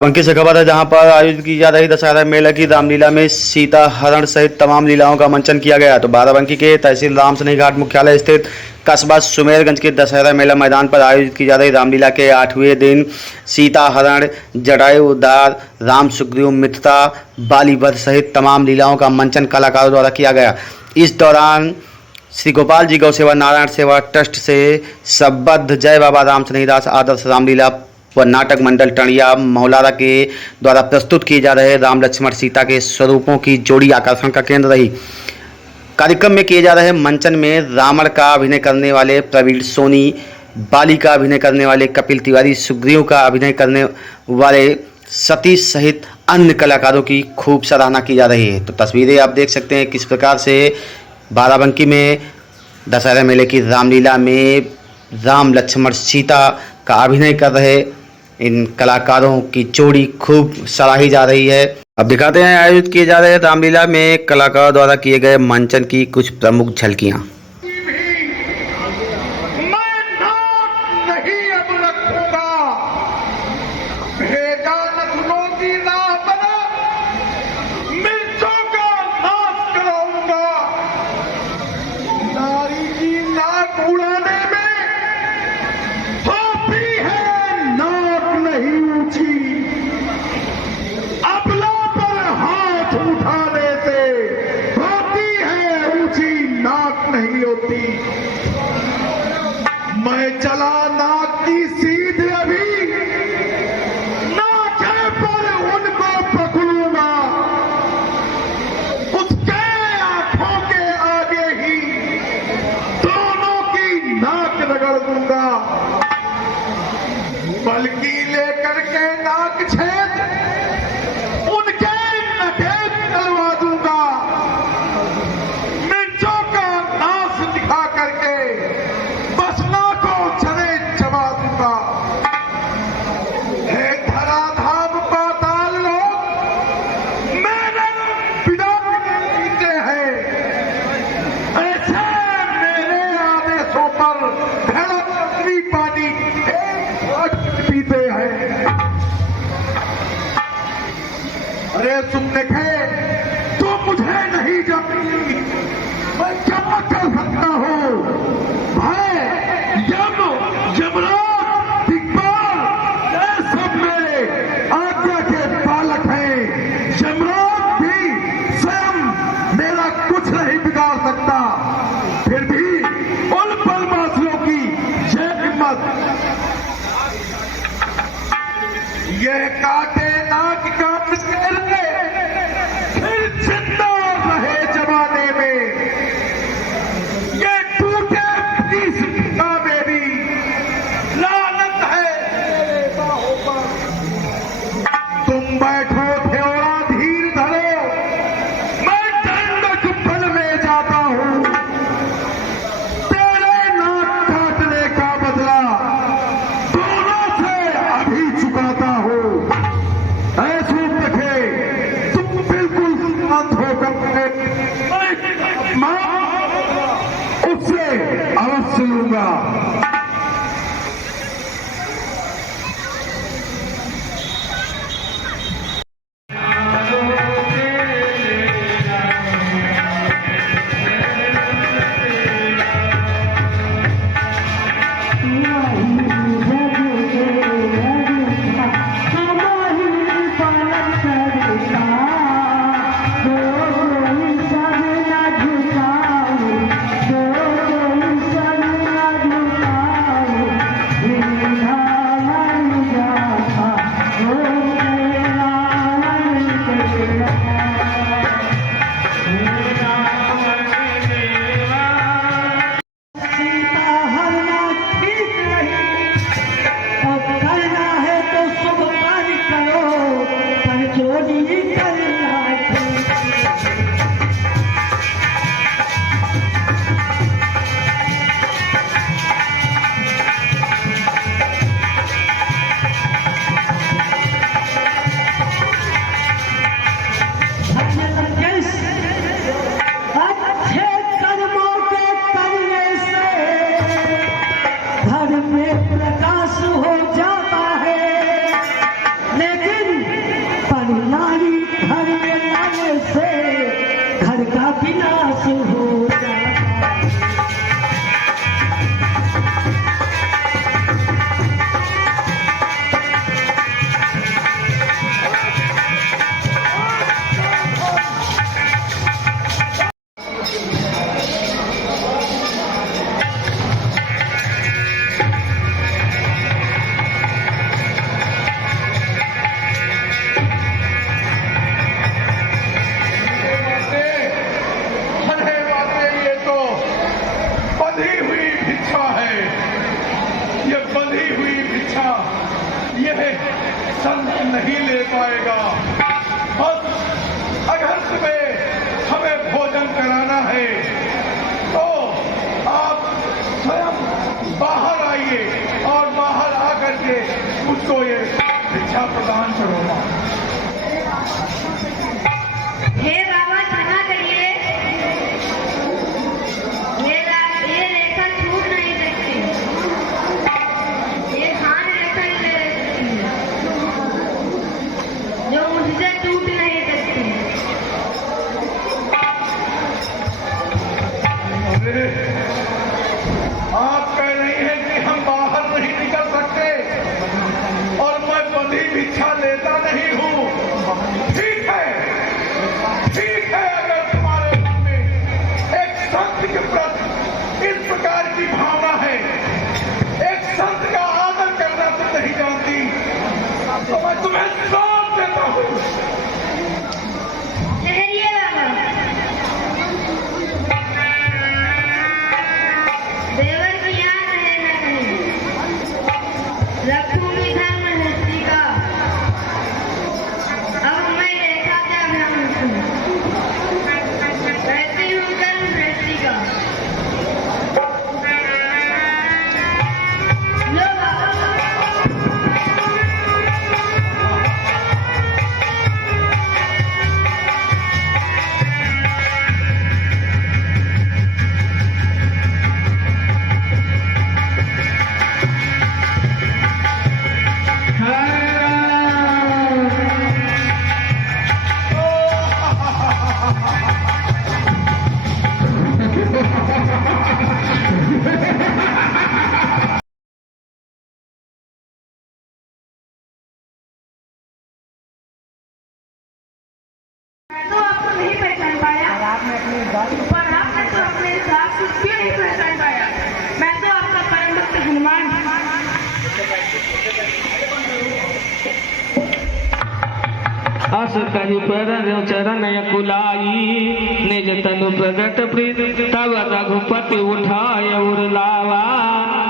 बंकी से खबर है जहां पर आयोजित की जा रही दशहरा मेला की रामलीला में सीता हरण सहित तमाम लीलाओं का मंचन किया गया। तो बाराबंकी के तहसील रामसनेही घाट मुख्यालय स्थित कस्बा सुमेरगंज के दशहरा मेला मैदान पर आयोजित की जा रही रामलीला के 8वें दिन सीता हरण, जटायु उद्धार, राम सुग्रीव मित्रता, बाली वध सहित तमाम लीलाओं का मंचन कलाकारों द्वारा किया गया। इस दौरान श्री गोपाल जी गौ सेवा नारायण सेवा ट्रस्ट से संबद्ध जय बाबा रामसनेही दास आदर्श रामलीला व नाटक मंडल टणिया मौलारा के द्वारा प्रस्तुत किए जा रहे राम लक्ष्मण सीता के स्वरूपों की जोड़ी आकर्षण का केंद्र रही। कार्यक्रम में किए जा रहे मंचन में रावण का अभिनय करने वाले प्रवीण सोनी, बाली का अभिनय करने वाले कपिल तिवारी, सुग्रीव का अभिनय करने वाले सतीश सहित अन्य कलाकारों की खूब सराहना की जा रही है। तो तस्वीरें आप देख सकते हैं किस प्रकार से बाराबंकी में दशहरा मेले की रामलीला में राम लक्ष्मण सीता का अभिनय कर रहे इन कलाकारों की जोड़ी खूब सराही जा रही है। अब दिखाते हैं आयोजित किए जा रहे रामलीला में कलाकारों द्वारा किए गए मंचन की कुछ प्रमुख झलकियां। नहीं होती मैं चला नाक की सीध अभी नाके पर उनको पकड़ूंगा, उसके आंखों के आगे ही दोनों की नाक रगड़ दूंगा, बल्कि लेकर के नाक छेद उनके नकेल निकलवा दूंगा, बसना को चले चबा दूंगा। हे धराधाम पाताल लोग मेरे पिता जीते हैं, ऐसे मेरे आदेशों पर धड़कती पानी पीते हैं। अरे तुम देखे तो मुझे नहीं जानती मैं क्या कर सकता हूँ। फिर भी उन बलवासियों की ये हिम्मत, ये काटे नाक काट के फिर जिंदा रहे जमाने में, ये टूटे का मेरी लानत है। तुम बैठो थेवड़ा धीर धरो, मैं दंडक बन में जाता हूँ, तेरे नाक काटने का बदला दोनों से अभी चुकाता हूँ। ऐसे देखे तुम बिल्कुल शांत होकर मैं उससे अवश्य लूंगा। पर नारी घर में लाने से घर का विनाश हो जाता। संत नहीं ले पाएगा। बस अगर तुम्हें हमें भोजन कराना है तो आप स्वयं बाहर आइए और बाहर आकर के मुझको ये भिक्षा प्रदान करो। हे बाबा क्षमा करिए, ये रेखा छूट नहीं सकती, ये खान रेखा ही ले सकती है जो मुझसे टूट नहीं सकती। अरे आप कह रही हैं कि हम बाहर नहीं निकल सकते और मैं बंधी भिक्षा लेता नहीं हूँ। ठीक है, अगर तुम्हारे मन में एक संत के प्रति इस प्रकार की भावना है, एक संत का आदर करना तुम नहीं जानती, तो मैं तुम्हें सौंप देता हूँ। ठहरिए बाबा, देवर की याद है न कहीं, रखूंगी धर्म हस्ती का, अब मैं रेखा क्या भ्रम हूँ, कहती हूँ धर्म हस्ती का। लो बाबा, मैं तो आपको नहीं पहचान पाया, पर आपने तो अपने हिसाब से क्यों नहीं पहचान पाया? मैं तो आपका परम भक्त हनुमान। अस कहि पर चरण कुलाई, निज तनु प्रगट प्रीत तब रघुपति उठाय उर लावा,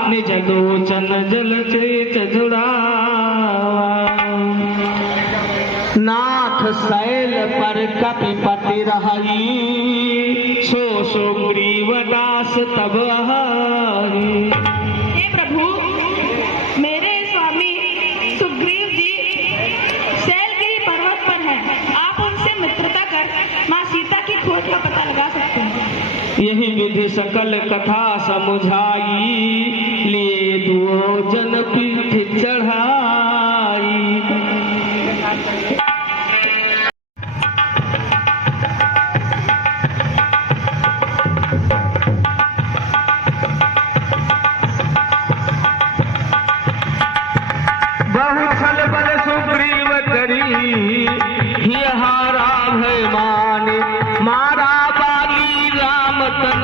निज लोचन जल चेत जुड़ावा। नाथ शैल पर कपिपति रही, सो सुग्रीव दास तब हरि। हे प्रभु, मेरे स्वामी सुग्रीव जी शैलगिरी पर्वत पर हैं। आप उनसे मित्रता कर माँ सीता की खोज का पता लगा सकते हैं। यही विधि सकल कथा समुझाई, लिए दुओ जन पीठ चढ़ाई। बहु बल सुग्रीव करी, ही हारा भय माने, मारा बाली राम तन।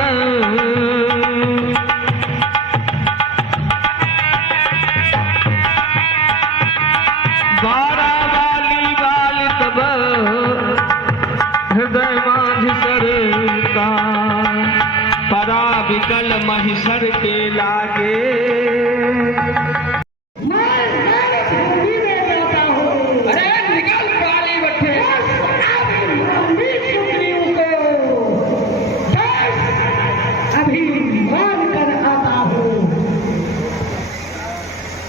बारा बाली बाल तब हृदय माझ सरका, परा विकल महिषर के लागे।